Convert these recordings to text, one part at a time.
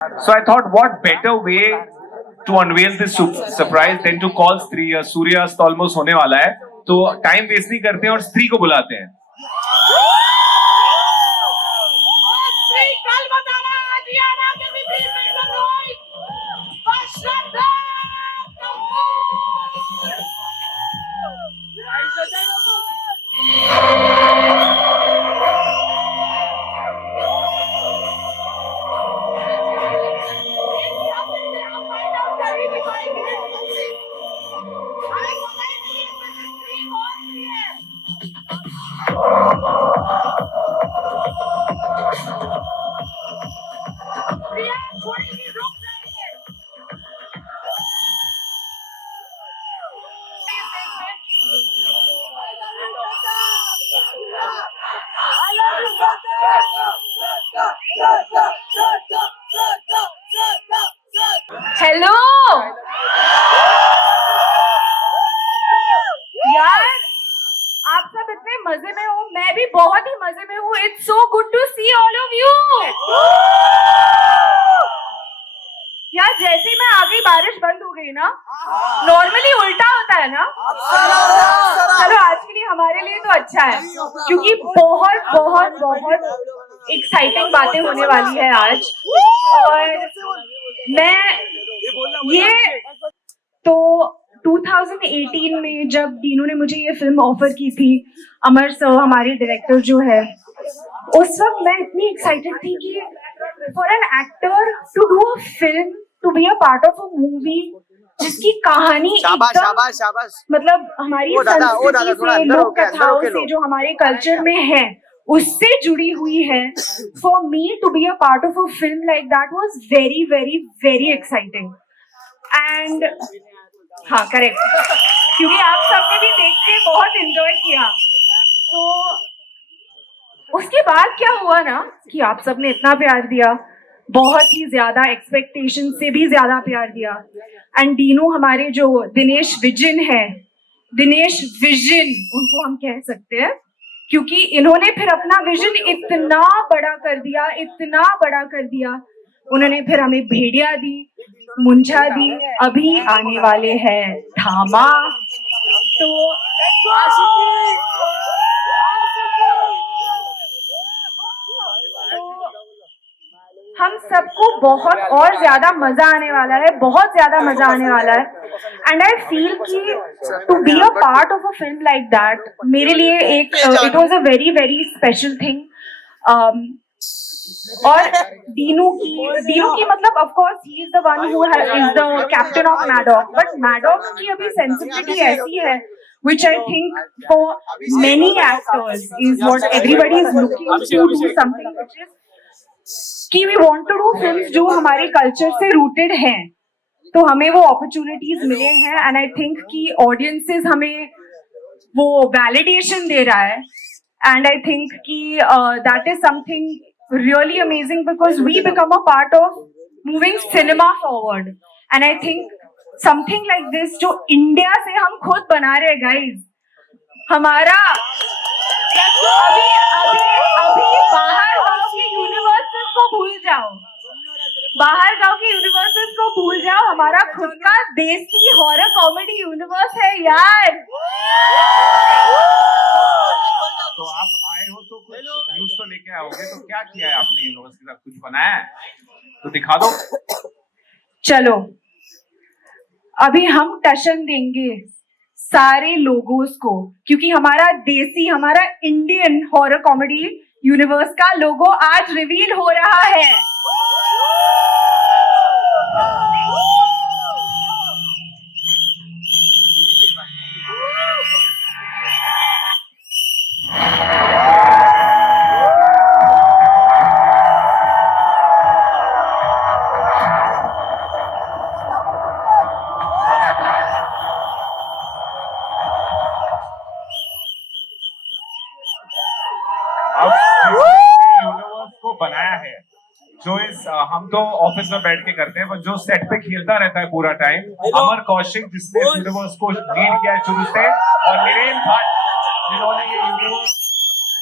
So I thought, what better way to unveil this surprise than to call स्त्री. सूर्यास्त almost होने वाला है, तो टाइम वेस्ट नहीं करते हैं और स्त्री को बुलाते हैं. हेलो यार, आप सब इतने मजे में हो, मैं भी बहुत ही मजे में हूँ. It's so good to see all of you. यार जैसे ही मैं आ गई बारिश बंद हो गई ना. नॉर्मली उल्टा होता है ना. चलो आज के लिए हमारे लिए तो अच्छा है, क्योंकि बहुत बहुत बहुत एक्साइटिंग बातें होने वाली है आज. और मैं ये तो 2018 में जब दीनू ने मुझे ये फिल्म ऑफर की थी, अमर सर हमारे डायरेक्टर जो है, उस वक्त मैं इतनी एक्साइटेड थी कि for an actor to do a film, to be a part of a movie जिसकी कहानी मतलब हमारी संस्कृति से, लोक कथाओं से, जो हमारे कल्चर में है, उससे जुड़ी हुई है. For me to be a part of a film like that was very very very exciting. And हाँ करेक्ट, क्योंकि आप सबने भी देख के बहुत एंजॉय किया. तो उसके बाद क्या हुआ ना कि आप सबने इतना प्यार दिया, बहुत ही ज्यादा, एक्सपेक्टेशन से भी ज्यादा प्यार दिया. एंड दीनू हमारे जो दिनेश विजन है, दिनेश विजन उनको हम कह सकते हैं, क्योंकि इन्होंने फिर अपना विजन इतना बड़ा कर दिया, इतना बड़ा कर दिया. उन्होंने फिर हमें भेड़िया दी, मुंझा दी, अभी आने वाले हैं धामा. तो हम सबको बहुत और ज्यादा मजा आने वाला है, बहुत ज्यादा मजा आने वाला है. एंड आई फील कि to be a part of a film like that मेरे लिए एक it was a very very special thing. और दीनू की मतलब of course he is the one who is the captain of Maddock, but Maddock की अभी sensitivity ऐसी है which I think for many actors is what everybody is looking to do, something which is कि we want to do films जो हमारे culture से rooted हैं. तो हमें वो अपॉर्चुनिटीज मिले हैं. एंड आई थिंक कि ऑडियंसेस हमें वो वैलिडेशन दे रहा है. एंड आई थिंक कि that is something really amazing, because we become a part of moving cinema forward. And I think something like this जो इंडिया से हम खुद बना रहे गाइज, हमारा अभी अभी अभी बाहर गांव के यूनिवर्सेस को भूल जाओ, बाहर गांव के यूनिवर्सेस को भूल जाओ, हमारा खुद का देसी हॉरर कॉमेडी यूनिवर्स है यार. तो आप आए हो तो कुछ न्यूज़ तो लेके आओगे, तो क्या किया है आपने यूनिवर्स के साथ? कुछ बनाया है तो दिखा दो. चलो अभी हम टशन देंगे सारे लोगोस को, क्योंकि हमारा देसी, हमारा इंडियन हॉरर कॉमेडी यूनिवर्स का लोगो आज रिवील हो रहा है. अब यूनिवर्स को बनाया है, जो इस हम तो ऑफिस में बैठ के करते हैं, पर जो सेट पे खेलता रहता है पूरा टाइम, अमर कौशिक जिसने इस यूनिवर्स को लीड किया है शुरू से, और नीरेन भट्ट जिन्होंने ये यूनिवर्स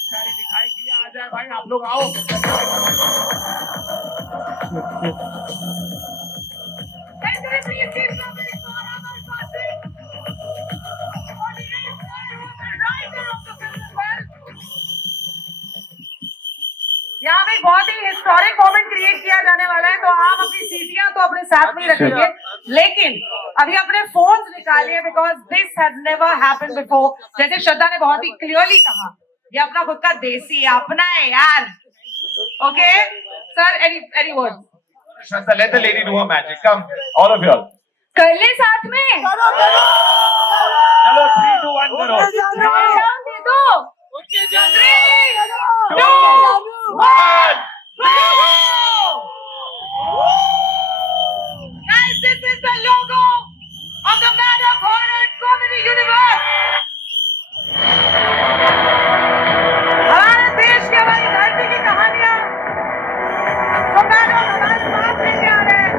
सारी दिखाई की. आ जाए भाई, आप लोग आओ. यहाँ पे बहुत ही हिस्टोरिक मोमेंट क्रिएट किया जाने वाला है, तो आप अपनी सीटियां तो अपने साथ में ही रखेंगे, लेकिन अभी अपने फोन्स निकालिए because this has never happened before. जैसे श्रद्धा ने बहुत ही क्लियरली कहा, ये अपना खुद का देसी है, अपना है यार। Okay sir, any word? Shraddha, let the lady do her magic. Come, all of you all. कर ले साथ में, चलो 3, 2, 1 करो। countdown दे दो। 3, 2, 1 Guys, this is the logo of the Man of Horror Comedy Universe. हमारे देश की, हमारी धरती की कहानियां जो मैडम हमारे साथ लेके आ रहे हैं।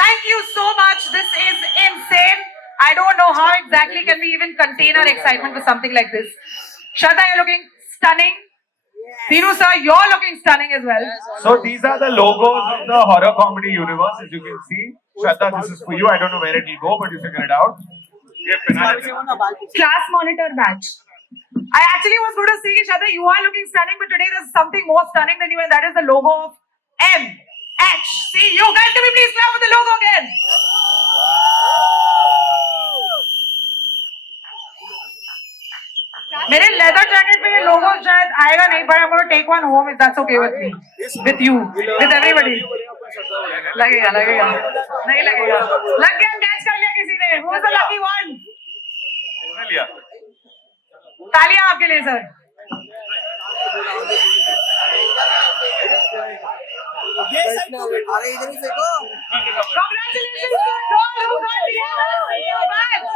Thank you so much. This is insane. I don't know how exactly can we even contain our excitement for something like this. Shraddha, you're looking stunning. Dinu sir, you're looking stunning as well. So these are the logos of the horror comedy universe, as you can see. Shraddha, this is for you. I don't know where it will go, but you figure it out. Class monitor badge. I actually was going to say, Shraddha, you are looking stunning, but today there's something more stunning than you, and that is the logo of MHC. You guys, can we please clap for the logo again? मेरे leather jacket में ये लोगो शायद आएगा नहीं, but I'm going to take one home if that's okay with me, with you, with everybody. लगेगा नहीं लगेगा, लग गया, कैच कर लिया किसी ने। Who's the lucky one? तालियां आपके लिए सर। अरे इधर ही फेंको। Congratulations to all who got the badge.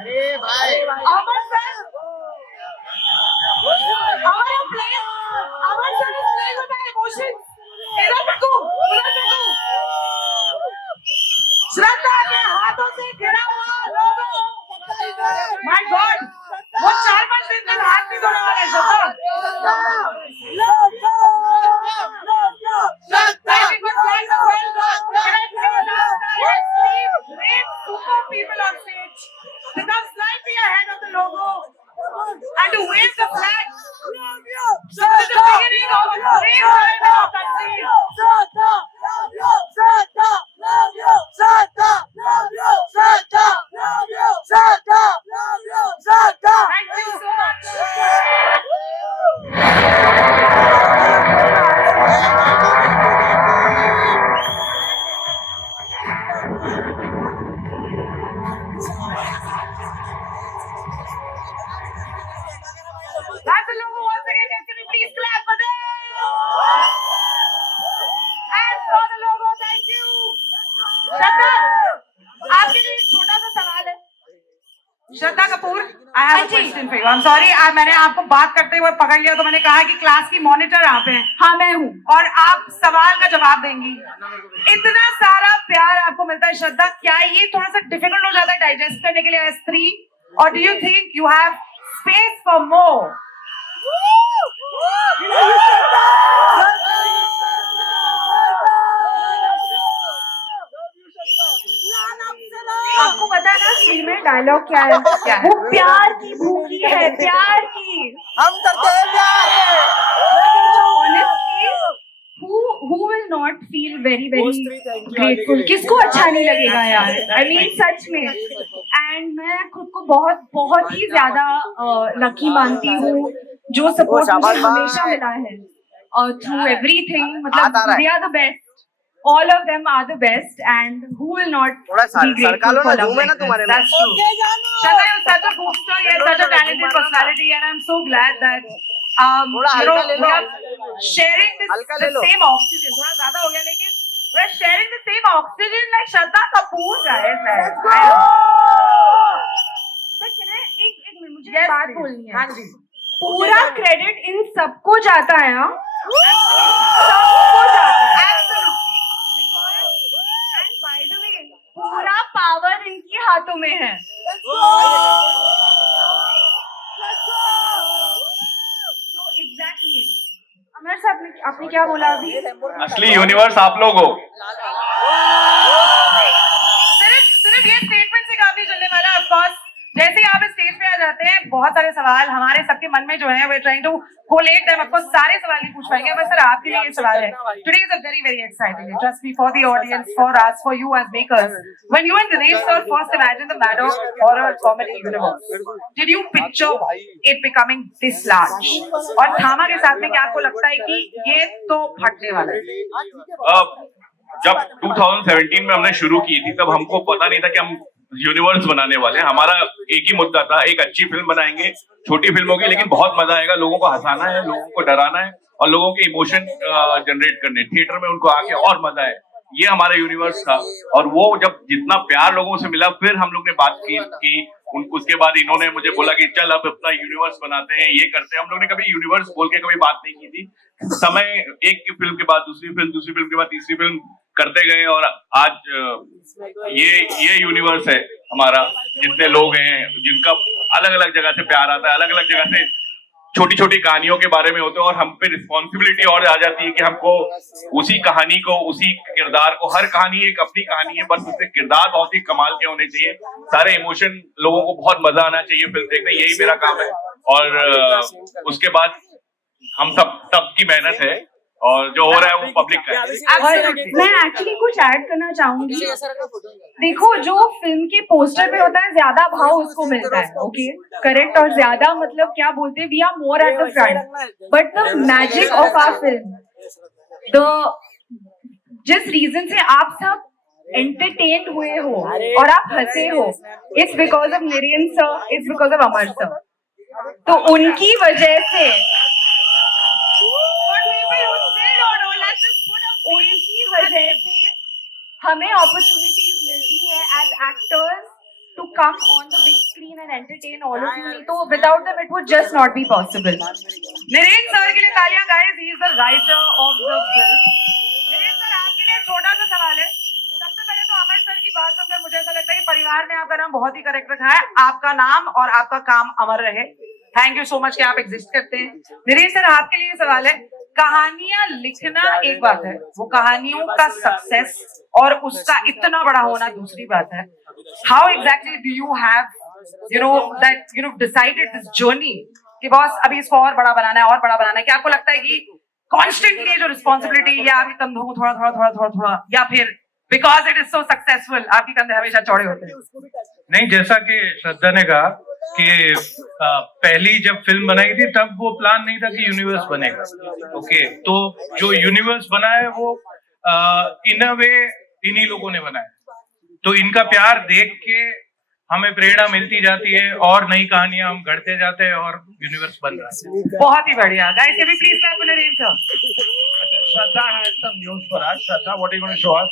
अरे भाई Aman sir, Aman is playing with the emotions. इधर देखो, उधर देखो। श्रद्धा के हाथों से घिरा हुआ लोगो। My God, वो 4-5 दिन तक हाथ नहीं धोने वाले श्रद्धा। People on stage to come slightly ahead of the logo and to wave the flag. This is the beginning of a great time in our country. Thank you so much. That's the logo once again. Can we please clap for them? And for the logo, thank you. श्रद्धा, आपके लिए एक छोटा सा सवाल है। Shraddha Kapoor, I have a question for you. I'm sorry, मैंने आपको बात करते हुए पकड़ लिया, तो मैंने कहा कि क्लास की मॉनिटर आप हैं। हाँ, मैं हूँ, और आप सवाल का जवाब देंगी। इतना सारा प्यार आपको मिलता है श्रद्धा, क्या ये थोड़ा सा डिफिकल्ट हो जाता है डाइजेस्ट करने के लिए एज 3, और do you think you have space for more? आपको पता है ना श्री में डायलॉग क्या है? वो प्यार की भूखी है, प्यार की। हम करते हैं प्यार। Honestly, who will not feel very grateful? किसको अच्छा नहीं लगेगा यार? I mean सच में। And मैं खुद को बहुत ही ज्यादा लकी मानती हूँ, जो सपोर्ट मुझे हमेशा मिला है through everything. मतलब they are the best. All of them are the best, and who will not be grateful for love like this? That's true. Shraddha, you're such a booster, you're such a talented personality, and I'm so glad that you know we are sharing the same oxygen. थोड़ा ज़्यादा हो गया, लेकिन we're sharing the same oxygen like Shraddha Kapoor, guys. But can I एक minute, मुझे एक बात बोलनी है। हाँ जी। पूरा क्रेडिट इन सबको जाता है, हाँ? सबको जाता है। By the way, पूरा पावर इनके हाथों में है। फिर से आपने क्या बोला अभी? असली यूनिवर्स आप लोग हो। सिर्फ ये स्टेटमेंट से काफी चलने वाला है। ऑफ कोर्स जैसे ही आप इस स्टेज पे आ जाते हैं, बहुत सारे सवाल हमारे सबके मन में जो है, they trying to collate them. Of course सारे सवाल नहीं पूछ पाएंगे, बस सर आपके लिए ये सवाल है। Today is a very very exciting day, trust me, for the audience, for us, for you as makers. When you and Dinesh sir first imagine the mad horror comedy universe, did you picture it becoming this large? और थामा के साथ में क्या आपको लगता है कि ये तो फटने वाला है? जब 2017 में हमने शुरू की थी, तब हमको पता नहीं था कि हम यूनिवर्स बनाने वाले हैं। हमारा एक ही मुद्दा था, एक अच्छी फिल्म बनाएंगे, छोटी फिल्म होगी लेकिन बहुत मजा आएगा, लोगों को हंसाना है, लोगों को डराना है और लोगों के इमोशन जनरेट करने, थिएटर में उनको आके और मजा है। ये हमारा यूनिवर्स था। और वो जब जितना प्यार लोगों से मिला, फिर हम लोग ने बात की उसके बाद इन्होंने मुझे बोला कि चल अब अपना यूनिवर्स बनाते हैं, ये करते हैं। हम लोग ने कभी यूनिवर्स बोल के कभी बात नहीं की थी। समय एक फिल्म के बाद दूसरी फिल्म के बाद तीसरी फिल्म करते गए और आज ये यूनिवर्स है हमारा। जितने लोग हैं जिनका अलग अलग जगह से प्यार आता है, अलग अलग जगह से छोटी छोटी कहानियों के बारे में होते हैं, और हम पे रिस्पॉन्सिबिलिटी और आ जाती है कि हमको उसी कहानी को, उसी किरदार को, हर कहानी एक अपनी कहानी है, बस उसके किरदार बहुत ही कमाल के होने चाहिए, सारे इमोशन, लोगों को बहुत मजा आना चाहिए फिल्म देखने, यही मेरा काम है। और उसके बाद हम सब की मेहनत है और जो हो रहा है वो पब्लिक का है। मैं एक्चुअली कुछ ऐड करना चाहूंगी। देखो, जो फिल्म के पोस्टर पे होता है ज्यादा भाव उसको मिलता है, ओके करेक्ट, और ज्यादा मतलब क्या बोलते हैं, we are more at the front, but the magic of our film, the जिस रीजन से आप सब एंटरटेन हुए हो और आप हंसे हो, it's because of Niren sir, it's because of Amar sir. तो उनकी वजह से हमें अपॉर्चुनिटीज मिलती है as actors to come on the big screen and entertain all of you. तो without them it would just not be possible. Niren sir के लिए तालियां guys, he is the writer of the film. Niren sir, आपके लिए छोटा सा सवाल है। सबसे पहले तो अमर सर की बात सुनकर मुझे ऐसा लगता है कि परिवार ने आपका नाम बहुत ही करेक्ट रखा है। आपका नाम और आपका काम अमर रहे। थैंक यू सो मच कि आप एग्जिस्ट करते हैं। निरेन सर, आपके लिए सवाल है। कहानियां लिखना एक बात है, वो कहानियों का सक्सेस और उसका इतना बड़ा होना दूसरी बात है। How exactly do you have that decided this journey कि बॉस अभी इसको और बड़ा बनाना है, और बड़ा बनाना है? क्या आपको लगता है कि कॉन्स्टेंटली जो रिस्पॉन्सिबिलिटी या आपके कंधों को थोड़ा, या फिर because it is so successful आपके कंधे हमेशा चौड़े होते हैं? नहीं, जैसा कि श्रद्धा ने कहा कि पहली जब फिल्म बनाई थी तब वो प्लान नहीं था कि यूनिवर्स बनेगा, ओके। तो जो यूनिवर्स बना है वो इन अ वे इन्हीं लोगों ने बनाया। तो इनका प्यार देख के हमें प्रेरणा मिलती जाती है और नई कहानियां हम गढ़ते जाते हैं और यूनिवर्स बन रहा है। बहुत ही बढ़िया guys, can we please clap for Niren sir? Shraddha has some news for us. Shraddha, what are you going to show us?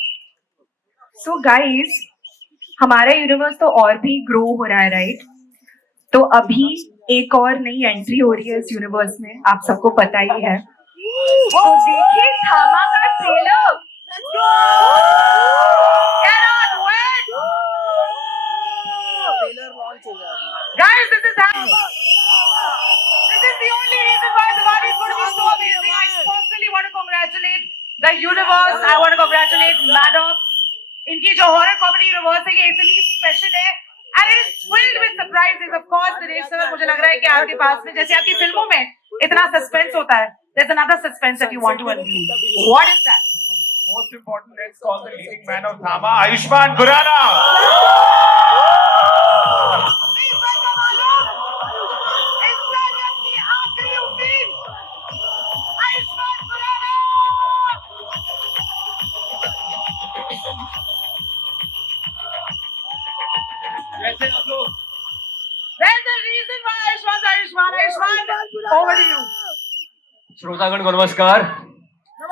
So guys, हमारा यूनिवर्स तो और भी ग्रो हो रहा है, राइट? तो अभी एक और नई एंट्री हो रही है इस यूनिवर्स में, आप सबको पता ही है। तो देखिए थामा का trailer. Guys, this is the only reason why Diwali is going to be so amazing. I personally want to congratulate the universe. I want to congratulate Maddox. इनकी जो हॉरर कॉमेडी यूनिवर्स है, ये इतनी स्पेशल है and it is filled with surprises. Of course, Dinesh sir, मुझे लग रहा है कि आपके पास में जैसे आपकी फिल्मों में इतना सस्पेंस होता है, there's another suspense that you want to unveil. What is that? Most important, let's call the leading man of Thama, Ayushmann Khurrana. Please welcome along इंसानियत की आखिरी उम्मीद, आयुष्मान खुराना। कैसे आप लोग? There's a reason why Ayushman, over to you. श्रोतागण को नमस्कार।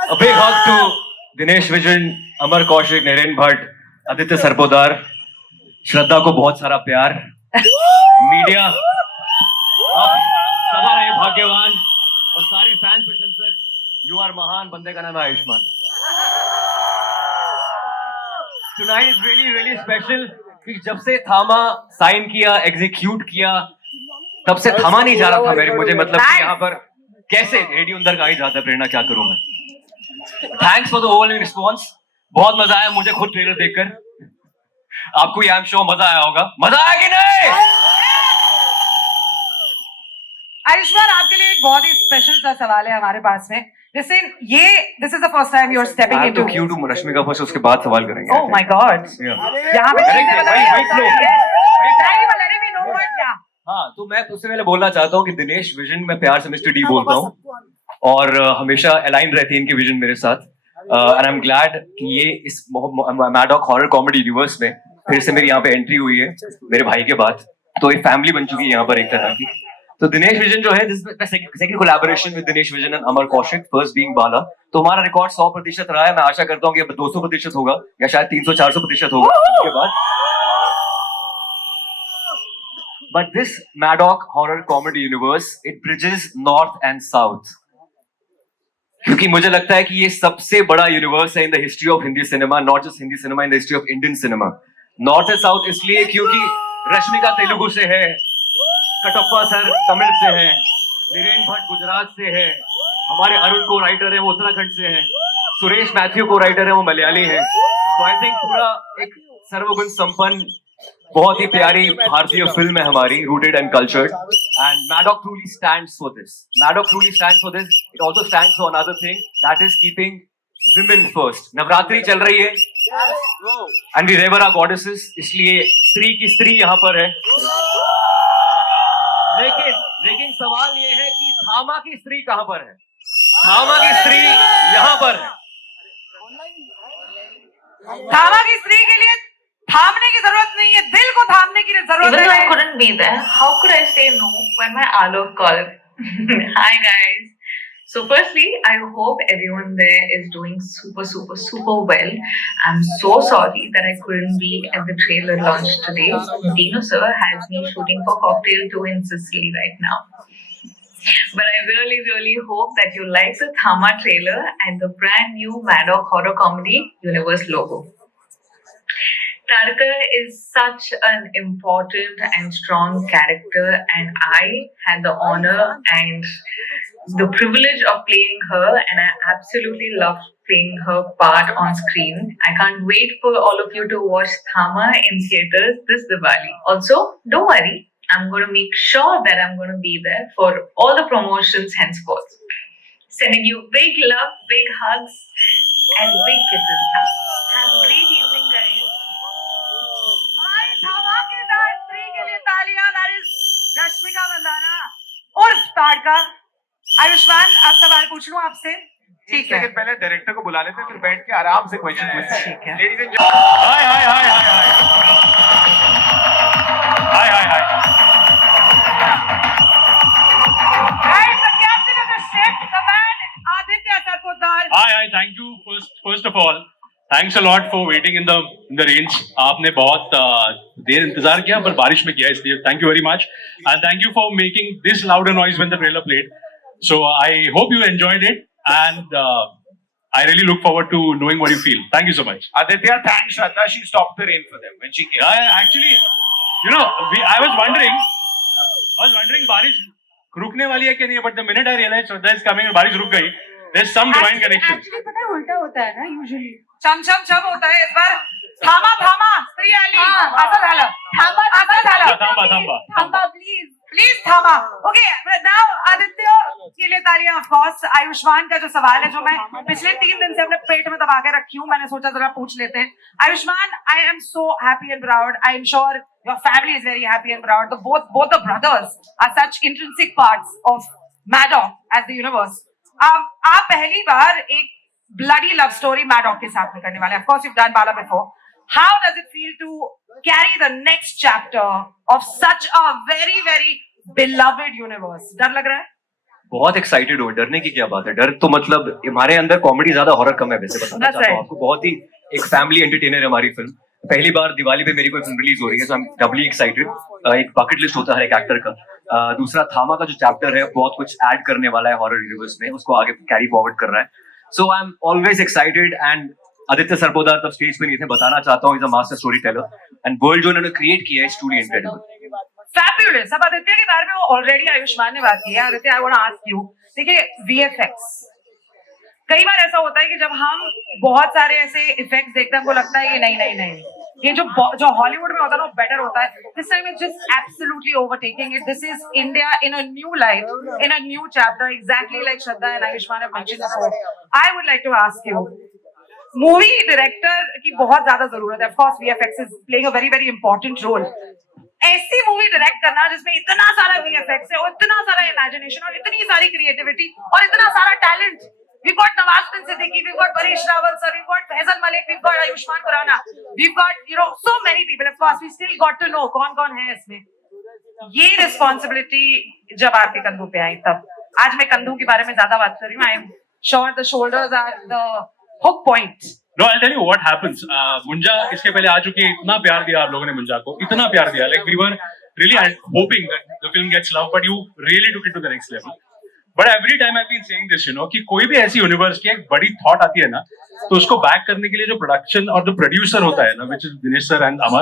A big hug to Dinesh Vijan, Amar Kaushik, Naren Bhatt, Aditya Sarpotdar, Shraddha को बहुत सारा प्यार। मीडिया, आप सदा रहे भाग्यवान और सारे फैन प्रशंसक, यू आर महान। बंदे का नाम है Ayushman. Tonight is really special कि जब से थामा साइन किया, एग्जीक्यूट किया, तब से थामा नहीं जा रहा था मुझे, मतलब कि यहाँ पर कैसे रेडियो अंदर का ही जाता है, प्रेरणा क्या करूं मैं। Thanks for the overwhelming response, बहुत मजा आया मुझे खुद ट्रेलर देखकर। आपको आई एम श्योर मजा आया होगा, मजा आया कि नहीं? आयुष्मान, आपके लिए एक बहुत ही स्पेशल सा सवाल है हमारे पास में। जैसे this is the first time you are stepping into. क्यों टू रश्मिका फर्स्ट, उसके बाद सवाल करेंगे। ओह माय गॉड, यहाँ पे वही flow। Let me know what. क्या हाँ, तो मैं उससे पहले बोलना चाहता हूँ कि दिनेश विजन में प्यार से मिस्टर डी बोलता हूँ, और हमेशा अलाइन रहती है इनकी विजन मेरे साथ। एंड आई एम ग्लैड कि ये इस मैडॉक हॉरर कॉमेडी यूनिवर्स में फिर से मेरी यहाँ पे एंट्री हुई है मेरे भाई के बाद, तो एक फैमिली बन चुकी है यहाँ पर एक तरह की। तो दिनेश विजन जो है, second collaboration with Dinesh Vijan and Amar Kaushik, first being Bala. तो हमारा रिकॉर्ड 100% रहा है। मैं आशा करता हूँ कि अब 200% होगा, या शायद 300-400% होगा उसके बाद। But this Maddock horror comedy universe, it bridges north and south. क्योंकि मुझे लगता है कि ये सबसे बड़ा यूनिवर्स है in the history of Hindi cinema, not just Hindi cinema, in the history of Indian cinema. North and south इसलिए क्योंकि रश्मिका तेलुगु से है, कटप्पा सर तमिल से है, नीरेन भट्ट गुजरात से है, हमारे अरुण को राइटर है वो उत्तराखंड से है, सुरेश मैथ्यू को राइटर है वो मलयाली है। तो आई थिंक पूरा एक सर्वगुण संपन्न बहुत ही प्यारी भारतीय फिल्म है हमारी, rooted and cultured, and Maddock truly stands for this. Maddock truly stands for this. It also stands for another thing, that is keeping women first. Navratri चल रही है एंड वी रेवर आवर गॉडेसेस, इसलिए स्त्री की स्त्री यहाँ पर है। लेकिन सवाल ये है कि थामा की स्त्री कहां पर है? थामा की स्त्री यहाँ पर है। थामा की स्त्री के लिए थामने की जरूरत नहीं है, दिल को थामने की जरूरत Even though I है। couldn't be there, how could I say no when my Alok called? Hi guys. So firstly, I hope everyone there is doing super well. I'm so sorry that I couldn't be at the trailer launch today. Dino sir has me shooting for Cocktail 2 in Sicily right now. But I really hope that you like the Thama trailer and the brand new Maddock horror comedy universe logo. Tadkar is such an important and strong character, and I had the honor and the privilege of playing her, and I absolutely loved playing her part on screen. I can't wait for all of you to watch Thama in theaters this Diwali. Also, don't worry, I'm going to make sure that I'm going to be there for all the promotions henceforth. Sending you big love, big hugs, and big kisses. Have a great evening, guys. धमाकेदार स्त्री के लिए तालियां। That is Rashmika Mandanna उर्फ ताड़का। आयुष्मान, आप सवाल पूछ लूं आपसे? ठीक है, पहले डायरेक्टर को बुला लेते हैं, फिर बैठ के आराम से क्वेश्चन पूछते हैं। ठीक है। Ladies and hi hi hi hi hi hi hi. Guys, the captain of the ship, the man Aditya Sarpotdar. Hi, thank you first of all. Thanks a lot for waiting in the range. आपने बहुत देर इंतजार किया पर बारिश में किया, इसलिए thank you very much, and thank you for making this louder noise when the trailer played. So I hope you enjoyed it, and I really look forward to knowing what you feel. Thank you so much. Aditya, thanks Shraddha, she stopped the rain for them when she came. Actually, you know, I was wondering बारिश रुकने वाली है कि नहीं, but the minute I realized Shraddha is coming, बारिश रुक गई. There's some divine connection. Actually, पता है उल्टा होता है ना यूजुअली। चम होता है, इस बार थामा स्त्री आली। असं झालं, थांबा प्लीज थामा। ओके, नाउ आदित्य के लिए तालियां। ऑफ कोर्स आयुष्मान का जो सवाल है, जो मैं पिछले 3 दिन से अपने पेट में दबा के रखी हूँ, मैंने सोचा जरा पूछ लेते हैं। Ayushmann, I am so happy and proud, I am sure your family is very happy and proud. Both the brothers are such intrinsic parts of Maddock as the universe. आप पहली बार एक bloody love story Maddock के साथ में करने वाले हैं। Of course, you've done Bala before. How does it feel to carry the next chapter of such a very beloved universe? डर लग रहा है? बहुत एक्साइटेड हो। डरने की क्या बात है? डर तो मतलब हमारे अंदर कॉमेडी ज्यादा, हॉरर कम है। वैसे बताना चाहता हूँ आपको, बहुत ही एक फैमिली एंटरटेनर है हमारी फिल्म। पहली बार दिवाली पे मेरी कोई फिल्म रिलीज हो रही है, सो आई एम डबली एक्साइटेड। एक बकेट लिस्ट होता है एक एक्टर का। दूसरा, थामा का जो चैप्टर है बहुत कुछ ऐड करने वाला है हॉरर यूनिवर्स में, उसको आगे कैरी फॉरवर्ड कर रहा है। So I'm always excited, and Aditya Sarpotdar तब स्टेज पे नहीं थे, बताना चाहता हूँ, is a master story teller, and world जो उन्होंने क्रिएट किया है इज ट्रूली इनक्रेडिबल। फैब्यूलस। अब आदित्य के बारे में ऑलरेडी आयुष्मान ने बात की है। Aditya, I want to ask you, देखिए VFX, कई बार ऐसा होता है कि जब हम बहुत सारे ऐसे इफेक्ट्स देखते हैं हमको लगता है कि नहीं नहीं नहीं, ये जो हॉलीवुड में होता है ना वो बेटर होता है। This time it's just absolutely overtaking it. This is India in a new life, in a new chapter, exactly like Shraddha and Ayushmann have mentioned this. I would like to ask you, movie director की बहुत ज्यादा जरूरत है। Of course VFX is playing a very very important role. ऐसी movie direct करना जिसमें इतना सारा VFX है और इतना सारा इमेजिनेशन और इतनी सारी क्रिएटिविटी और इतना सारा talent. We've got Nawaz Siddiqui, we've got Paresh Rawal sir, we've got Faisal Malik, we've got Ayushmann Khurrana, we've got, you know, so many people. Of course, we still got to know कौन है इसमें। ये responsibility जब आपके कंधों पे आई तब, आज मैं कंधों के बारे में ज्यादा बात कर रही हूँ। I am sure the shoulders are the hook point. No, I'll tell you what happens. Munjya इसके पहले आ चुकी है, इतना प्यार दिया आप लोगों ने मुंजा को, इतना प्यार दिया. Like we were really hoping that the film gets love, but you really took it to the next level. But every time I've been saying this, you know, कि कोई भी ऐसी यूनिवर्स की एक बड़ी थॉट आती है ना, तो उसको बैक करने के लिए जो प्रोडक्शन और जो प्रोड्यूसर होता है ना, which is Dinesh sir and Amar,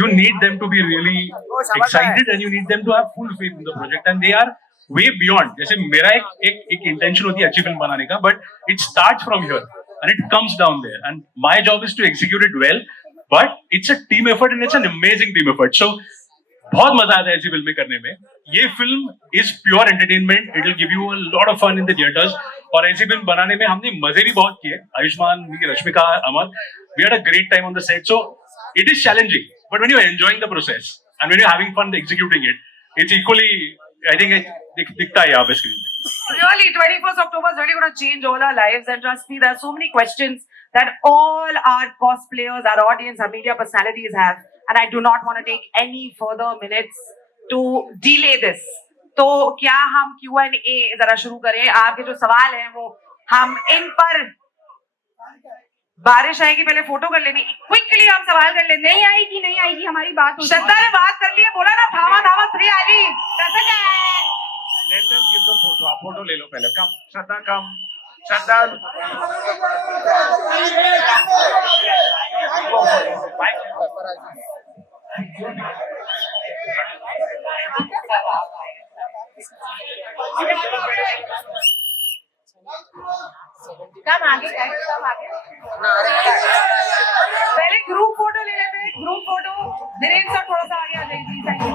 you need them to be really excited and you need them to have full faith in the project, and they are way beyond. जैसे मेरा एक intention होती है अच्छी film बनाने का, but it starts from here and it comes down there, and my job is to execute it well, but it's a team effort and it's an amazing team effort. So बहुत मजा आता है ऐसी फिल्में करने में। ये फिल्म is pure entertainment, it will give you a lot of fun in the theatres. और ऐसी फिल्म बनाने में हमने मजे भी बहुत किए, Ayushmann, Rashmika, Amar, we had a great time on the set. So it is challenging, but when you are enjoying the process and when you are having fun executing it, it's equally, I think दिखता है यहाँ पे screen पे। Really, 21st October is really going to change all our lives, and trust me, there are so many questions that all our cosplayers, our audience, our media personalities have, and I do not want to take any further minutes to delay this. तो क्या हम Q&A जरा शुरू करें? आपके जो सवाल हैं वो हम इन पर, बारिश आएगी पहले फोटो कर लेनी, क्विकली हम सवाल कर लेते। नहीं आएगी हमारी बात हो। श्रद्धा ने बात कर ली है, बोला ना थामा थामा 3 आ गई, कैसे क्या है? Let them give the photo. आप फोटो ले लो पहले। कम श्रद्धा, कम श्रद्धा। कम आगे, कम आगे। पहले ग्रुप फोटो ले लेते हैं, ग्रुप फोटो। धीरेन्द्र सर थोड़ा सा आगे आ जाइए प्लीज, थैंक यू।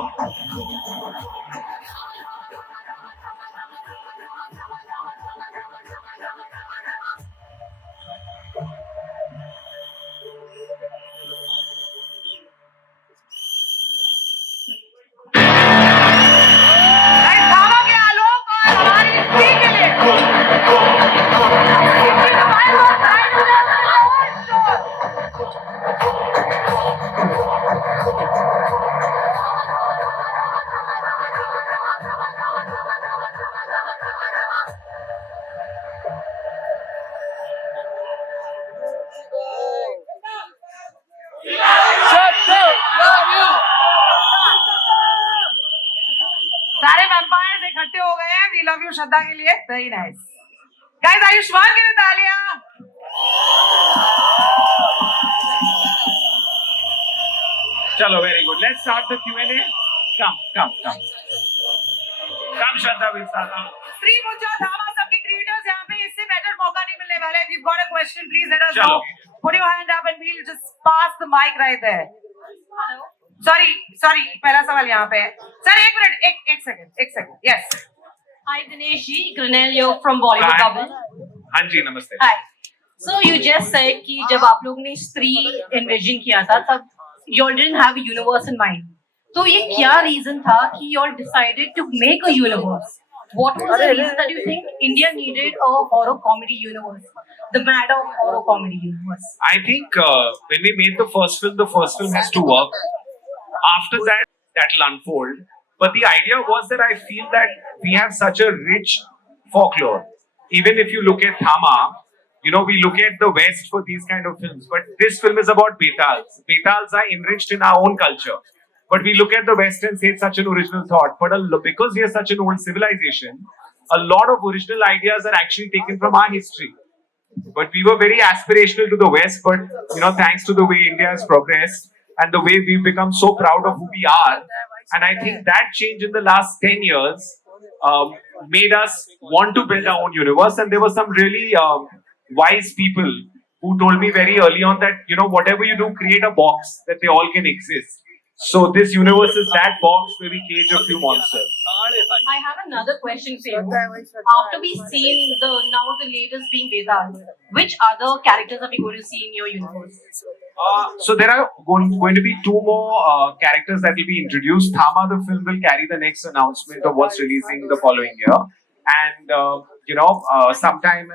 धावा के आलोक और हमारी स्त्री के लिए सारे वैम्पायर्स इकट्ठे हो गए हैं। वी लव यू श्रद्धा के लिए, वेरी नाइस गाइस। आयुष्मान के लिए तालियां। चलो, very good. Let's start the Q&A. Come Shraddha, will start. Stree Munjya, Dhawa, सबके क्रिएटर्स यहाँ पे, इससे बेटर मौका नहीं मिलने वाला है। If you've got a question, please let us चलो। know. Put your hand up and we'll just pass the mic right there. Sorry, पहला सवाल यहाँ पे है। सर एक मिनट, एक second, yes. Hi Dinesh ji, Granelio from Bollywood Hi. Bubble. हाँ जी, नमस्ते। Hi. So you just said कि जब आप लोग ने स्त्री envision किया था तब you all didn't have a universe in mind. तो ये क्या reason था कि you all decided to make a universe? What was the reason that you think India needed a horror comedy universe, the mad horror comedy universe? I think when we made the first film has to work. After that, that'll unfold. But the idea was that I feel that we have such a rich folklore. Even if you look at Thama, you know, we look at the West for these kind of films. But this film is about Betals. Betals are enriched in our own culture. But we look at the West and say it's such an original thought. But because we are such an old civilization, a lot of original ideas are actually taken from our history. But we were very aspirational to the West. But, you know, thanks to the way India has progressed and the way we've become so proud of who we are, And I think that change in the last 10 years made us want to build our own universe. And there were some really wise people who told me very early on that, you know, whatever you do, create a box that they all can exist. So this universe is that box where we cage a few monsters. I have another question for you. After we've seen the latest being Vedant, which other characters are we going to see in your universe? So there are going to be two more characters that will be introduced. Thama, the film, will carry the next announcement of what's releasing the following year. And, sometime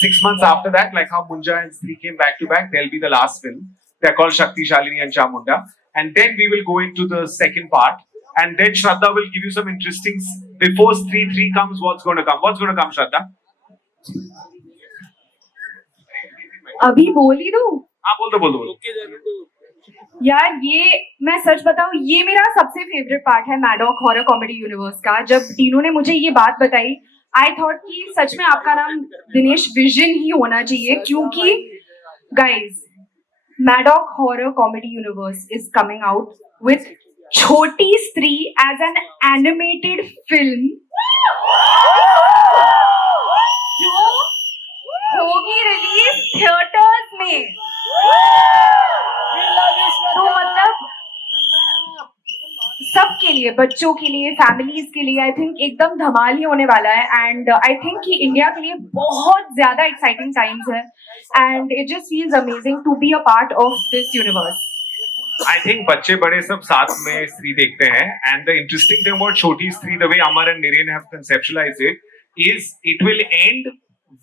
6 months after that, like how Munja and Stree came back to back, they'll be the last film. They're called Shakti, Shalini and Chamunda. And then we will go into the second part. And then Shraddha will give you some interesting... Before Stree 3 comes, what's going to come? What's going to come, Shraddha? अभी बोल ही दूं? हाँ, बोल दो. यार ये मैं सच बताऊं, ये मेरा सबसे फेवरेट पार्ट है मैडॉक हॉरर कॉमेडी यूनिवर्स का. जब टीनू ने मुझे ये बात बताई, आई थॉट कि सच में आपका नाम दिनेश विजन ही होना चाहिए, क्योंकि guys Maddock horror comedy universe is coming out with छोटी स्त्री एज एन एनिमेटेड फिल्म जो होगी रिलीज थिएटर्स में. तो मतलब सबके लिए, बच्चों के लिए, फैमिलीज के लिए आई थिंक एकदम धमाल ही होने वाला है. एंड आई थिंक कि इंडिया के लिए बहुत ज्यादा एक्साइटिंग टाइम्स है. And it just feels amazing to be a part of this universe. I think बच्चे बड़े सब साथ में स्त्री देखते हैं. And the interesting thing about छोटी स्त्री, the way Amar and Niren have conceptualized it, is it will end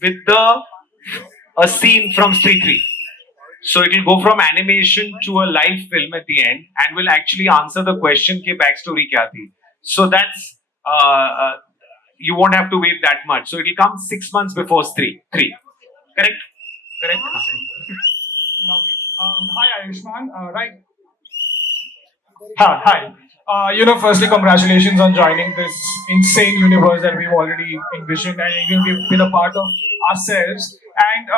with a scene from Stree 3. So it will go from animation to a live film at the end, and will actually answer the question कि backstory क्या थी. So that's you won't have to wait that much. So it will come 6 months before Stree 3. Correct? Lovely. Hi Ayushman. Right. Hi. Firstly, congratulations on joining this insane universe that we've already envisioned and even we've been a part of ourselves. And,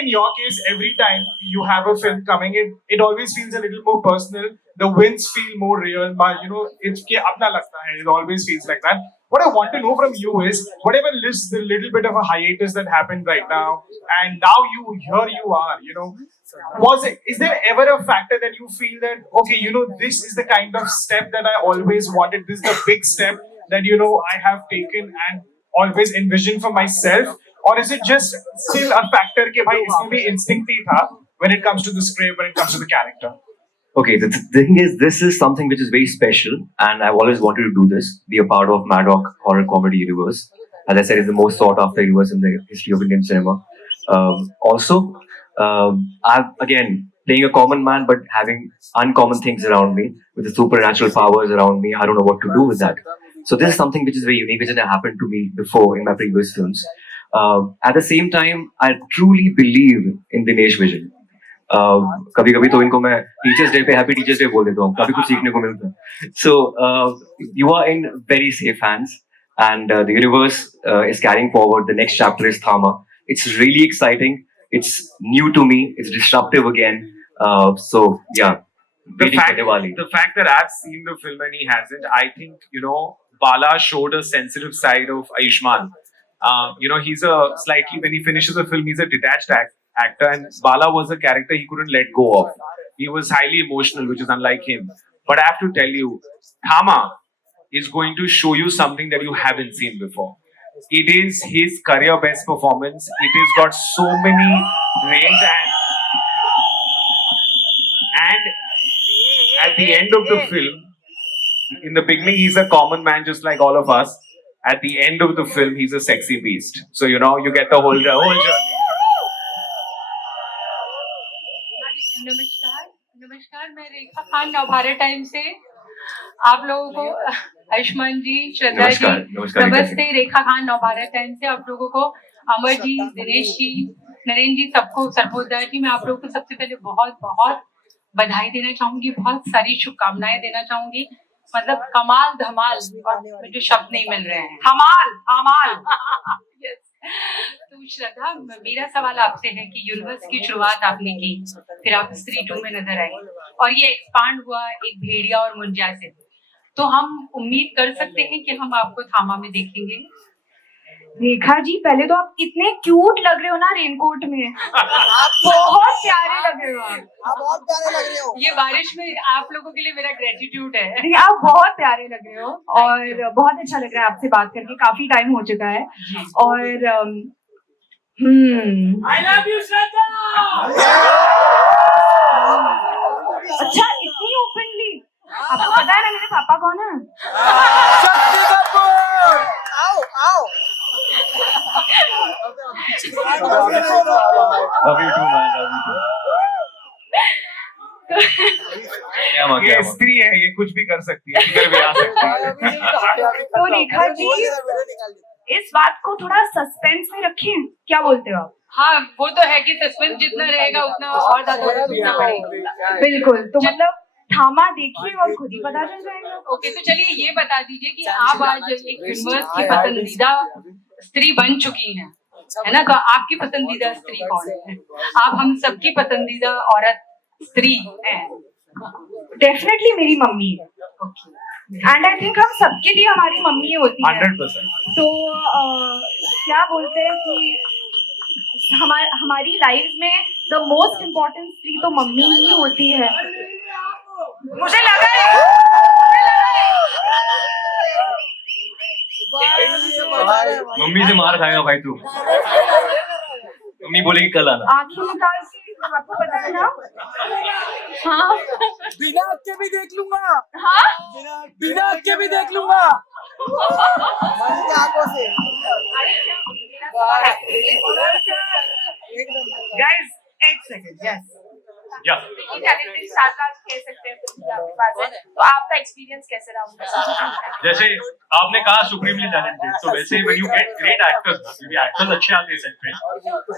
in your case, every time you have a film coming, it always feels a little more personal. The wins feel more real, but, it's ke apna lagta hai. It always feels like that. What I want to know from you is, whatever lists the little bit of a hiatus that happened right now, and now here you are, is there ever a factor that you feel that, okay, this is the kind of step that I always wanted, this is the big step that, I have taken and always envisioned for myself? Or is it just still a factor कि भाई इसमें भी instinct ही था when it comes to the script, when it comes to the character? Okay, the thing is, this is something which is very special, and I've always wanted to do this, be a part of Maddock Horror Comedy Universe. As I said, it's the most sought after universe in the history of Indian cinema. I'm again playing a common man, but having uncommon things around me, with the supernatural powers around me. I don't know what to do with that. So this is something which is very unique, which didn't happen to me before in my previous films. At the same time, I truly believe in Dinesh vision. कभी कभी तो इनको मैं teachers day पे happy teachers day बोल देता हूँ, काफी कुछ सीखने को मिलता है. So you are in very safe hands, and the universe is carrying forward. The next chapter is Thama. It's really exciting. It's new to me. It's disruptive again. So yeah, the fact that I've seen the film and he hasn't, I think Bala showed a sensitive side of Ayushman. He's when he finishes the film, he's a detached actor, and Bala was a character he couldn't let go of. He was highly emotional, which is unlike him. But I have to tell you, Thama is going to show you something that you haven't seen before. It is his career best performance. It has got so many range, and at the end of the film, in the beginning he's a common man just like all of us. At the end of the film, he's a sexy beast. So you get the whole journey. नमस्कार, मैं रेखा Khan Navbharat time से आप लोगों को आयुष्मान जी, श्रद्धा जी, नमस्ते. रेखा Khan Navbharat time से आप लोगों को, अमर जी, दिनेश जी, नरेंद्र जी, सबको, सरपोतदार जी, मैं आप लोगों को सबसे पहले बहुत बहुत बधाई देना चाहूंगी, बहुत सारी शुभकामनाएं देना चाहूंगी. मतलब कमाल धमाल, और मुझे शब्द नहीं मिल रहे हैं. हमाल तो श्रद्धा, मेरा सवाल आपसे है कि यूनिवर्स की शुरुआत आपने की, फिर आप स्त्री 2 में नजर आई, और ये एक्सपांड हुआ एक भेड़िया और मुंजा से. तो हम उम्मीद कर सकते हैं कि हम आपको थामा में देखेंगे। रेखा जी, पहले तो आप इतने क्यूट लग रहे हो ना रेनकोट में, बहुत प्यारे लग रहे हो आप बहुत प्यारे लग रहे हो। ये बारिश में आप लोगों के लिए मेरा ग्रेटिट्यूड है। नहीं, आप बहुत प्यारे लग रहे हो और बहुत अच्छा लग रहा है आपसे बात करके, काफी टाइम हो चुका है। और I love you, श्रद्धा। अच्छा, इतनी ओपनली? आपको पता है ना मेरे पापा कौन है? शक्ति कपूर। आओ आओ। Love you too, man. Love you too. क्या माँ, क्या ये माँ? स्त्री है, ये कुछ भी कर सकती है, किधर भी आ सकती है। तो रेखा जी, इस बात को थोड़ा सस्पेंस में रखें, क्या बोलते हो आप? हाँ, वो तो है कि सस्पेंस जितना रहेगा उतना और ज्यादा सोचना पड़ेगा। बिल्कुल, तो मतलब थामा देखिए और खुद ही पता चल जाएगा। ओके, तो चलिए ये बता दीजिए कि आप आज एक यूनिवर्स की पसंदीदा स्त्री बन चुकी हैं, है ना? तो आपकी पसंदीदा स्त्री कौन है? आप हम सबकी पसंदीदा औरत स्त्री है। डेफिनेटली मेरी मम्मी है, एंड आई थिंक हम सबके लिए हमारी मम्मी होती है। 100%। तो क्या बोलते हैं कि हमारी लाइफ में द मोस्ट इम्पोर्टेंट स्त्री तो मम्मी ही होती है। मुझे लगा है मम्मी से मार खाएगा भाई तू। मम्मी बोलेगी कल आना। आंखें निकाल के, आपको पता है ना? हाँ बिना आँख के भी देख लूंगा। हाँ, बिना आँख के भी देख लूंगा। मन की आंखों से। गाइस, एक सेकंड। यस, या टैलेंटेड स्टारकास्ट कह सकते हैं फिल्म के आपके पास है, तो आपका एक्सपीरियंस कैसे रहा उनका? जैसे आपने कहा सुप्रीमली टैलेंटेड, तो वैसे when you get great actors, क्योंकि एक्टर्स अच्छे आते हैं सेट पे,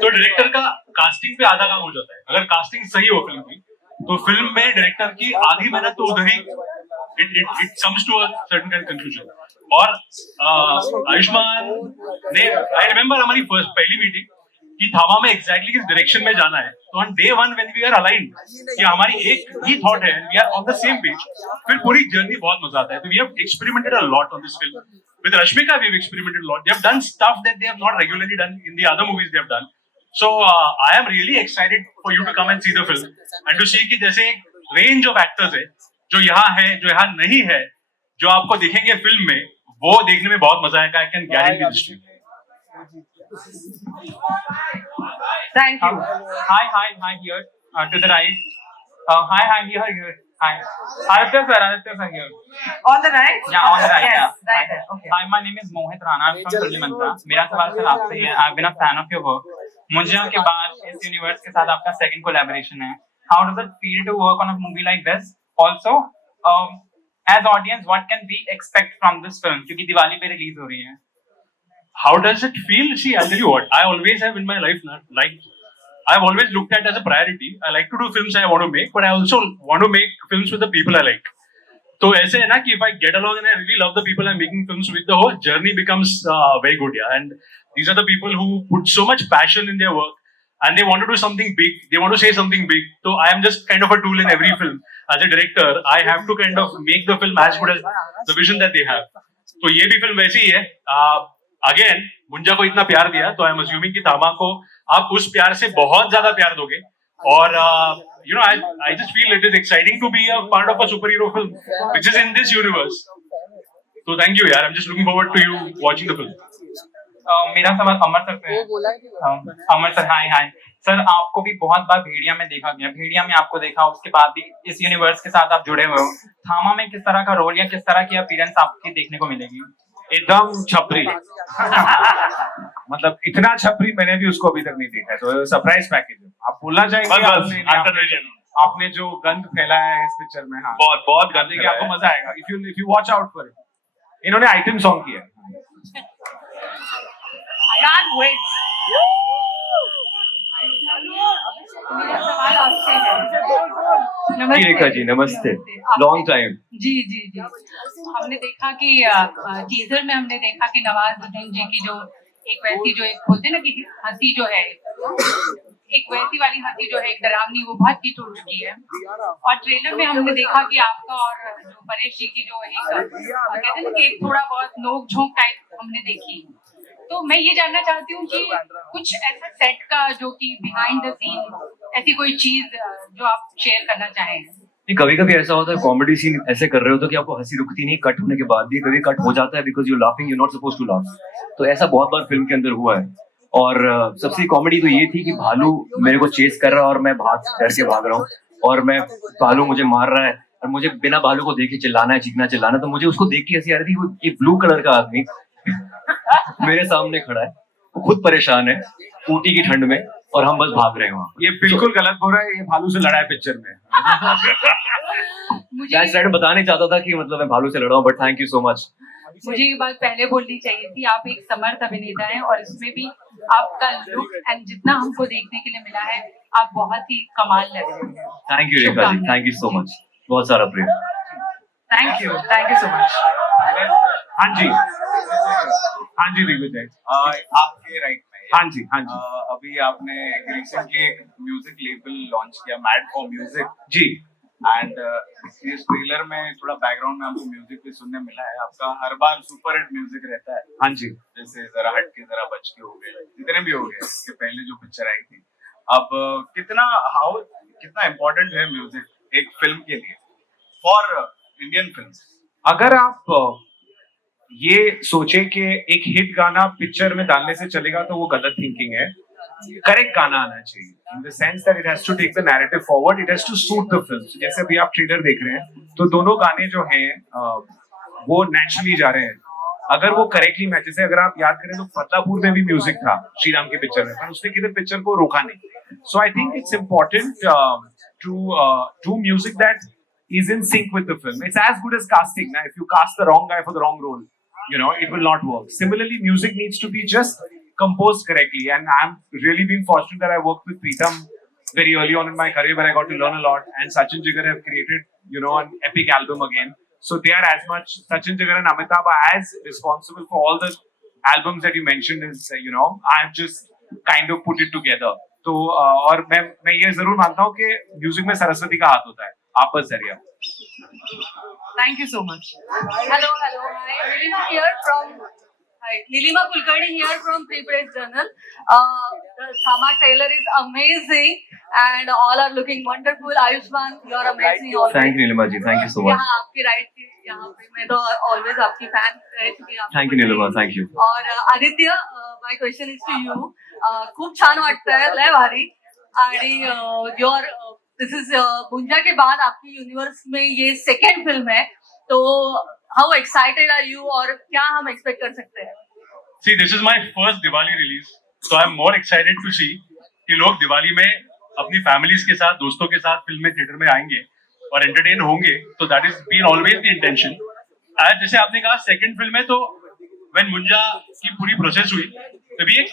तो डायरेक्टर का कास्टिंग पे आधा काम हो जाता है। अगर कास्टिंग सही हो फिल्म की, तो फिल्म में डायरेक्टर की आधी मेहनत तो उधर ही it comes to a certain kind conclusion. और आयुष्मान ने, आई रिमेम्बर हमारी पहली मीटिंग कि थामा में एग्जैक्टली किस डायरेक्शन में जाना है, तो on day one when we are aligned कि हमारी एक ही थॉट है, we are on the same page, फिर पूरी जर्नी बहुत मजा आता है। तो we have experimented a lot on this film with Rashmika. We have experimented a lot, they have done stuff that they have not regularly done in the other movies they have done. So I am really excited for you to come and see the film and to see कि जैसे एक range of actors है जो यहाँ है, जो यहाँ नहीं है, जो आपको दिखेंगे फिल्म में, वो देखने में बहुत मजा आएगा। I can guarantee this too. Thank you. Hi, here, to the right. Hi, here. Hi. Aditya sir, here. On the right? Yeah, on the right, Yes, yeah. right there. Okay. Hi, my name is Mohit Rana. I'm from Tulli Mantra. मेरा सवाल sir आपसे ही है. I've been a fan of your work. Munjya के बाद इस universe के साथ आपका सेकंड कोलैबोरेशन है. How does it feel to work on a movie like this? Also, as audience, what can we expect from this film? क्योंकि दिवाली पे release हो रही है. How does it feel? See, I'll tell you what, I always have in my life, I've always looked at as a priority. I like to do films I want to make, but I also want to make films with the people I like. So ऐसे है ना कि if I get along and I really love the people I'm making films with, the whole journey becomes very good, yeah. And these are the people who put so much passion in their work and they want to do something big. They want to say something big. So I am just kind of a tool in every film. As a director, I have to kind of make the film as good as the vision that they have. तो ये भी film वैसी ही है. Again मुंजा को इतना प्यार दिया, तो आई एम अज्यूमिंग कि थामा को आप उस प्यार से बहुत ज्यादा प्यार दोगे. और you know, I just feel it is exciting to be a part of a superhero film which is in this universe. So thank you, yaar. I'm just looking forward to you watching the film. मेरा सवाल अमर sir पे है. अमर sir, hi sir, आपको भी बहुत बार भेड़िया में देखा गया, भेड़िया में आपको देखा, उसके बाद भी इस यूनिवर्स के साथ आप जुड़े हुए हो. थामा में किस तरह का रोल या किस तरह की अपीयरेंस आपकी देखने को मिलेगी? एकदम छपरी। मतलब इतना छपरी मैंने भी उसको अभी तक नहीं देखा है, तो सरप्राइज पैकेज है। आप बोलना चाहेंगे आपने जो गंद फैलाया है इस पिक्चर में? हाँ, बहुत गंद देखिए, आपको मजा आएगा if you watch out for it. इन्होंने आइटम सॉन्ग किया है। Can't wait. मेरा सवाल आपसे है। नमस्ते रेखा जी, नमस्ते। Long time. जी। हमने देखा कि टीजर में हमने देखा कि नवाजुद्दीन जी की जो एक वैसी जो एक होते ना कि हंसी जो है, एक वैसी वाली हंसी जो है एक डरावनी वो बहुत हिट हो चुकी है। और ट्रेलर में हमने देखा कि आपका और जो परेश जी की जो एक कहते हैं ना कि एक थोड़ा बहुत नोक झोंक टाइप हमने देखी। तो मैं ये जानना चाहती हूँ कि कुछ ऐसा सेट का जो कि बिहाइंड द सीन ऐसी कोई चीज जो आप शेयर करना चाहें। नहीं, कभी कभी ऐसा होता है कॉमेडी सीन ऐसे कर रहे हो तो कि आपको हंसी रुकती नहीं, कट होने के बाद भी कभी कट हो जाता है because you laughing, you not suppose to laugh. तो ऐसा बहुत बार फिल्म के अंदर हुआ है। और सबसे कॉमेडी तो ये थी कि भालू मेरे को चेस कर रहा है और मैं डर के भाग रहा हूँ, और मैं भालू मुझे मार रहा है और मुझे बिना भालू को देख के चिल्लाना है, चीखना चिल्लाना। तो मुझे उसको देख के हंसी आ रही थी। वो एक ब्लू कलर का आदमी मेरे सामने खड़ा है, वो खुद परेशान है ऊटी की ठंड में, और हम बस भाग रहे हैं वहाँ। ये बिल्कुल गलत बोल रहा है, ये भालू से लड़ा है पिक्चर में। मैं साइड बता नहीं चाहता था कि मतलब मैं भालू से लड़ा हूँ, but thank you so much. मुझे ये बात पहले बोलनी चाहिए थी, आप एक समर्थ अभिनेता हैं और इसमें भी आपका लुक एंड जितना हमको देखने के लिए मिला है आप बहुत ही कमाल लग रहे हैं। Thank you Rekha ji, thank you so much, बहुत सारा प्रेम। Thank you so much. हाँ जी, हाँ जी दिग्विजय, आपके राइट में। हाँ जी, हाँ जी। अभी आपने रिसेंटली एक म्यूजिक लेबल लॉन्च किया, mad for music ji. And इस ट्रेलर में थोड़ा बैकग्राउंड में हमको म्यूजिक भी सुनने मिला है। आपका हर बार सुपर हिट म्यूजिक रहता है। हाँ जी। जैसे जरा हट के जरा बच के हो गए, जितने भी हो गए इसके पहले जो पिक्चर आई थी। अब कितना इम्पोर्टेंट है म्यूजिक एक फिल्म के लिए फॉर इंडियन फिल्म। अगर आप ये सोचे कि एक हिट गाना पिक्चर में डालने से चलेगा तो वो गलत थिंकिंग है। करेक्ट गाना आना चाहिए, in the sense that it has to take the narrative forward, it has to suit the film. जैसे अभी आप ट्रेलर देख रहे हैं तो दोनों गाने जो हैं वो नेचुरली जा रहे हैं। अगर वो करेक्टली मैच, जैसे अगर आप याद करें तो बदलापुर में भी म्यूजिक था श्री राम के पिक्चर में, पर उसने किधर पिक्चर को रोका नहीं। So I think it's important to do music that is in sync with the film. It's as good as casting. Now, if you cast the wrong guy for the wrong role, it will not work. Similarly, music needs to be just composed correctly. And I'm really been fortunate that I worked with Preetham very early on in my career, where I got to learn a lot. And Sachin Jigar have created, an epic album again. So they are as much, Sachin Jigar and Amitabh are as responsible for all the albums that you mentioned as, I've just kind of put it together. तो और मैं ये जरूर मानता हूँ कि music में सरस्वती का हाथ होता है, आपस जरिया। Thank you so much. Hello. Hi, Nilima here from. Hi, Nilima Kulkarni here from Free Press Journal. The Thama trailer is amazing, and all are looking wonderful. Ayushman, you are amazing. Always. Thank you Neelima ji, thank you so much. यहाँ आपकी right थी, यहाँ पे मैं तो always आपकी fan रह चुकी हूँ। Thank you Neelima, thank you. और Aditya, my question is to you. खूप छान वाटतंय, लय भारी, आणि योर दिस इज मुंजा के बाद आपकी यूनिवर्स में ये सेकेंड फिल्म है, तो हाउ एक्साइटेड आर यू और क्या हम एक्सपेक्ट कर सकते हैं? See, this is my first Diwali release, so I'm more excited to see कि लोग दिवाली में अपनी फैमिलीज के साथ, दोस्तों के साथ फिल्म में थिएटर में आएंगे और एंटरटेन होंगे। तो that is been always the intention. आज जैसे आपने कहा सेकंड फिल्म है, तो व्हेन मुंजा की पूरी प्रोसेस हुई तभी एक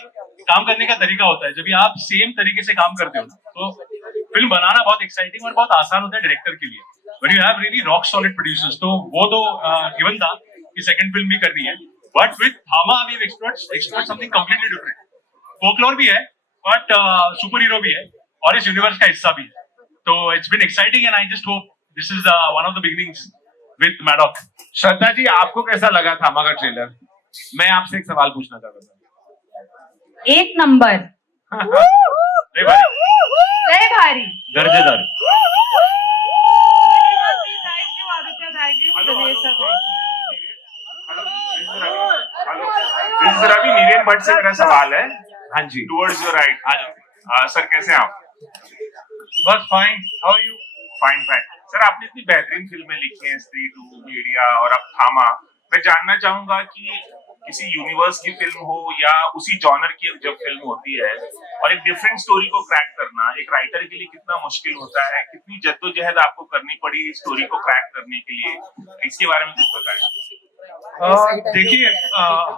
काम करने का तरीका होता है। जब आप सेम तरीके से काम करते हो तो फिल्म बनाना बहुत एक्साइटिंग और बहुत आसान होता है डायरेक्टर के लिए। When you have really rock solid producers, तो वो तो गिवन था कि सेकंड फिल्म भी करनी है। But with Thama we have explored something completely different. Folklore भी है, but सुपर हीरो भी है और इस यूनिवर्स का हिस्सा भी है। तो it's been exciting and I just hope this is one of the beginnings with Maddock. Shraddha ji, आपको कैसा लगा थामा का ट्रेलर? मैं आपसे एक सवाल पूछना चाहता था। एक नंबर, ले भारी, दर्जेदार। रवि नीरेन भट्ट से मेरा सवाल है। हाँ जी, टुवर्ड्स योर राइट। सर कैसे हैं आप? बस fine, how are you? Fine. Sir आपने इतनी बेहतरीन फिल्में लिखी हैं, स्त्री 2, भेड़िया और अब थामा। मैं जानना चाहूंगा कि किसी यूनिवर्स की फिल्म हो या उसी जॉनर की जब फिल्म होती है और एक डिफरेंट स्टोरी को क्रैक करना एक राइटर के लिए कितना मुश्किल होता है, कितनी जद्दोजहद आपको करनी पड़ी स्टोरी को क्रैक करने के लिए, इसके बारे में कुछ बताएं। देखिए,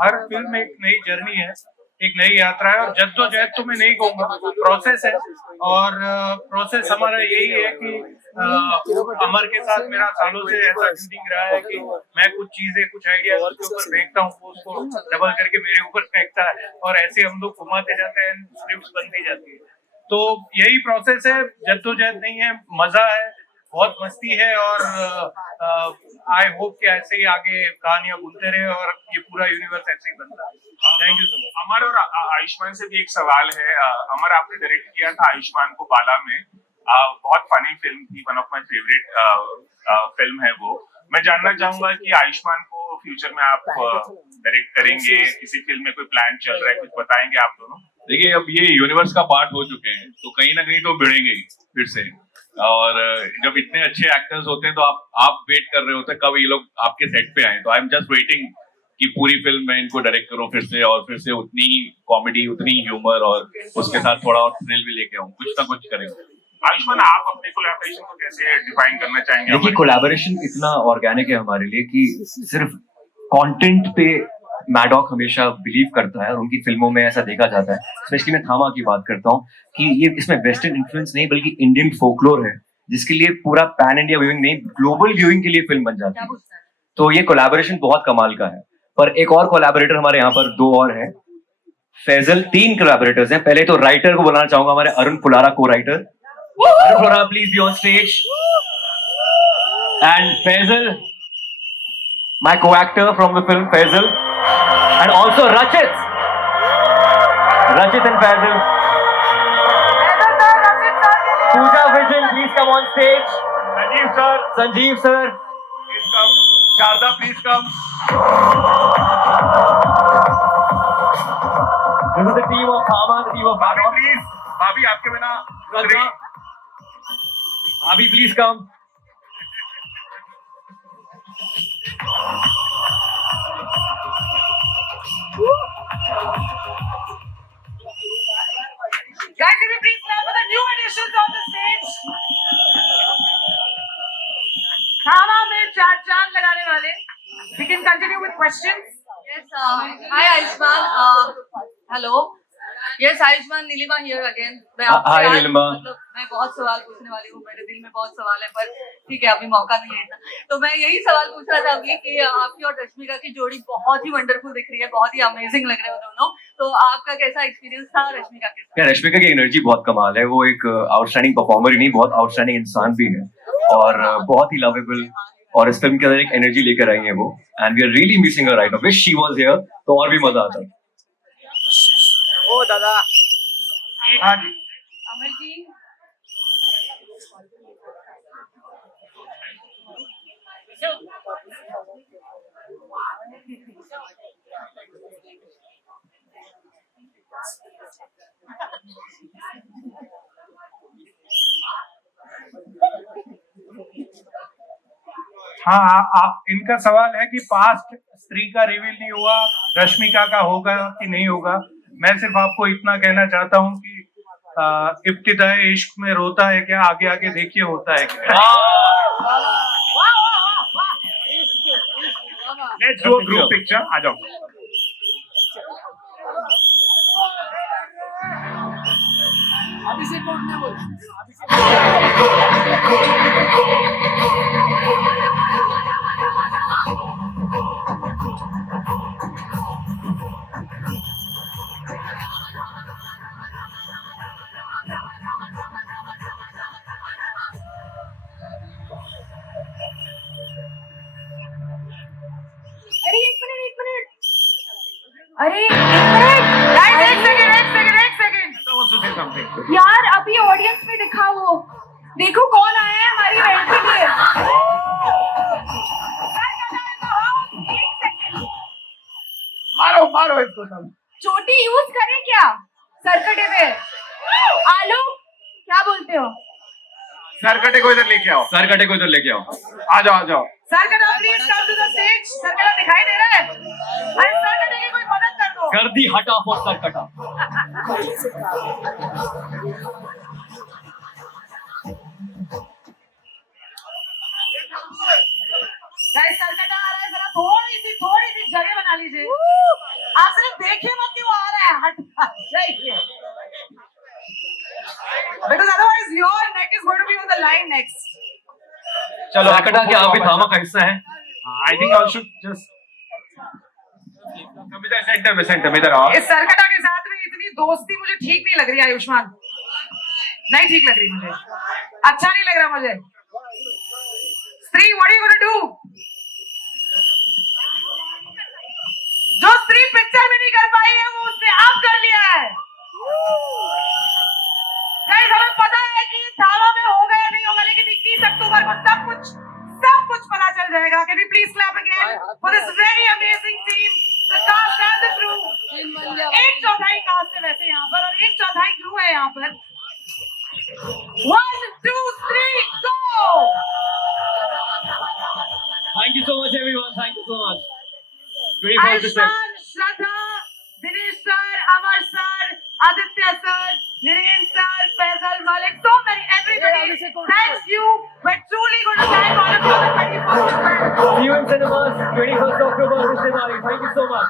हर फिल्म एक नई जर्नी है, एक नई यात्रा है और जद्दोजहद तो मैं नहीं कहूँगा, प्रोसेस है। और प्रोसेस हमारा यही है कि अमर के साथ मेरा सालों से ऐसा फीलिंग रहा है कि मैं कुछ चीजें, कुछ आइडियाज उसके ऊपर फेंकता हूँ, वो उसको डबल करके मेरे ऊपर फेंकता है और ऐसे हम लोग घुमाते जाते हैं, स्क्रिप्ट्स बनती जाती है। तो यही प्रोसेस है, जद्दोजहद नहीं है, मजा है, बहुत मस्ती है और आई होप कि ऐसे ही आगे कहानियां बुनते रहे और ये पूरा यूनिवर्स ऐसे ही बनता है। Thank you so much. Amar और आयुष्मान से भी एक सवाल है। अमर, आपने डायरेक्ट किया था आयुष्मान को बाला में। बहुत फनी फिल्म थी, one of my favourite film है वो। मैं जानना चाहूंगा कि आयुष्मान को फ्यूचर में आप डायरेक्ट करेंगे, किसी फिल्म में कोई प्लान चल रहा है, कुछ बताएंगे आप दोनों? देखिए, अब ये यूनिवर्स का पार्ट हो चुके हैं तो कहीं ना कहीं तो भिड़ेंगे ही फिर से। और जब इतने अच्छे एक्टर्स होते हैं तो आप वेट कर रहे होते हैं कब ये लोग आपके सेट पे आए। तो आई एम जस्ट वेटिंग कि पूरी फिल्म में इनको डायरेक्ट करूं फिर से, और फिर से उतनी कॉमेडी, उतनी ह्यूमर और उसके साथ थोड़ा और थ्रिल भी लेके आऊं। कुछ ना कुछ करेंगे। आयुष्मान, आप अपने कोलैबोरेशन को कैसे डिफाइन करना चाहेंगे? देखिए, कोलैबोरेशन इतना ऑर्गेनिक है हमारे लिए कि सिर्फ कंटेंट पे मैडॉक हमेशा बिलीव करता है और उनकी फिल्मों में ऐसा देखा जाता है। स्पेशली मैं थामा की बात करता हूँ कि ये इसमें वेस्टर्न इन्फ्लुएंस नहीं बल्कि इंडियन फोकलोर है, जिसके लिए पूरा पैन इंडिया व्यूइंग नहीं, ग्लोबल व्यूइंग के लिए फिल्म बन जाती है। तो ये कोलैबोरेशन बहुत कमाल का है। पर एक और कोलैबोरेटर हमारे यहाँ पर 2 और हैं, फैजल। 3 कोलैबोरेटर्स हैं। पहले तो राइटर को बुलाना चाहूंगा, हमारे अरुण फुलारा को writer. Arun Phulara, please be on stage. And Faisal, my co-actor from the film, Faisal, and also Rachit and Faisal. Pooja Vision, please come on stage. Sanjeev sir, Please come. Sharda, please come. this is the team of Thama, the team of भाभी Madon. Please, भाभी आपके बिना Shraddha, Bhabhi, please come. Guys, can you please clap for the new additions on the stage? थामा में 4 चांद लगाने वाले। We can continue with questions. Yes, hi Ayushman. Hello. Yes, Ayushman, Nilima here again. मैं आपसे Hi, आज Nilima. मतलब मैं बहुत सवाल पूछने वाली हूँ, मेरे दिल में बहुत सवाल है, पर ठीक है अभी मौका नहीं है इतना। तो मैं यही सवाल पूछना चाहूंगी कि आपकी और रश्मिका की जोड़ी बहुत ही वंडरफुल दिख रही है, बहुत ही अमेजिंग लग रहे हो दोनों। तो आपका कैसा एक्सपीरियंस था रश्मिका के साथ? क्या, रश्मिका की एनर्जी बहुत कमाल है। वो एक आउटस्टैंडिंग परफॉर्मर ही नहीं, बहुत आउटस्टैंडिंग इंसान भी है और बहुत ही लवेबल, और इस फिल्म के अंदर एक एनर्जी लेकर आई है वो। And we are really missing her right now. Wish she was here तो और भी मजा आता। ओ दादा, हाँ जी। अमर जी, हाँ, इनका सवाल है कि पास्ट स्त्री का रिवील नहीं हुआ, रश्मिका का होगा कि नहीं होगा। मैं सिर्फ आपको इतना कहना चाहता हूँ कि इब्तिदाए इश्क में रोता है क्या, आगे आगे देखिए होता है क्या। Let's do a group picture, आ जाओ। अभिषेक को उठने बोल। अरे एक मिनट अरे एक मिनट Guys, एक second. wants to say something. यार, अभी ऑडियंस में दिखा वो, देखो कौन आया है हमारी इवेंट के लिए। मारो इसको सब। चोटी यूज करें क्या सरकटे पे? आलो, क्या बोलते हो? सरकटे को इधर लेके आओ। सरकटे को इधर लेके आओ। आ जाओ। Sarkata please come to the stage. Sarkata दिखाई दे रहा है? अरे सरकटे की कोई मदद कर दो। कर दी हटा फॉर सरकटा। गाइस, सरकटा आ रहा है, जरा थोड़ी सी जगह बना लीजिए। आप सिर्फ देखिए मत कि वो आ रहा है, हट जाइए। Because otherwise your neck is going to be on the line next. चलो, सरकटा क्या आप भी थामा का हिस्सा है? I think I should just centre में इधर आओ। इस सरकटा के साथ में इतनी दोस्ती मुझे ठीक नहीं लग रही आयुष्मान। नहीं ठीक लग रही मुझे, अच्छा नहीं लग रहा मुझे। Stree, what are you gonna do? जो स्त्री पिक्चर में नहीं कर पाई है वो उसने अब कर लिया है। गाइस, हमें पता है कि धावा में होगा या नहीं होगा, लेकिन 21 अक्टूबर को सब कुछ पता चल जाएगा। Can we please clap again for this very amazing team, the cast and the crew? 1/4 cast है वैसे यहाँ पर और 1/4 क्रू है यहाँ पर। 1, 2, 3, go! Thank you so much, everyone. Thank you so much. Ayushman, Shraddha, Dinesh sir, Amar sir, Aditya sir, Naren sir, Faisal Malik, so many, everybody. Thank you. We're truly going to thank all of you on the 21st of February. See you in cinemas, 21st October, this Diwali. Thank you so much.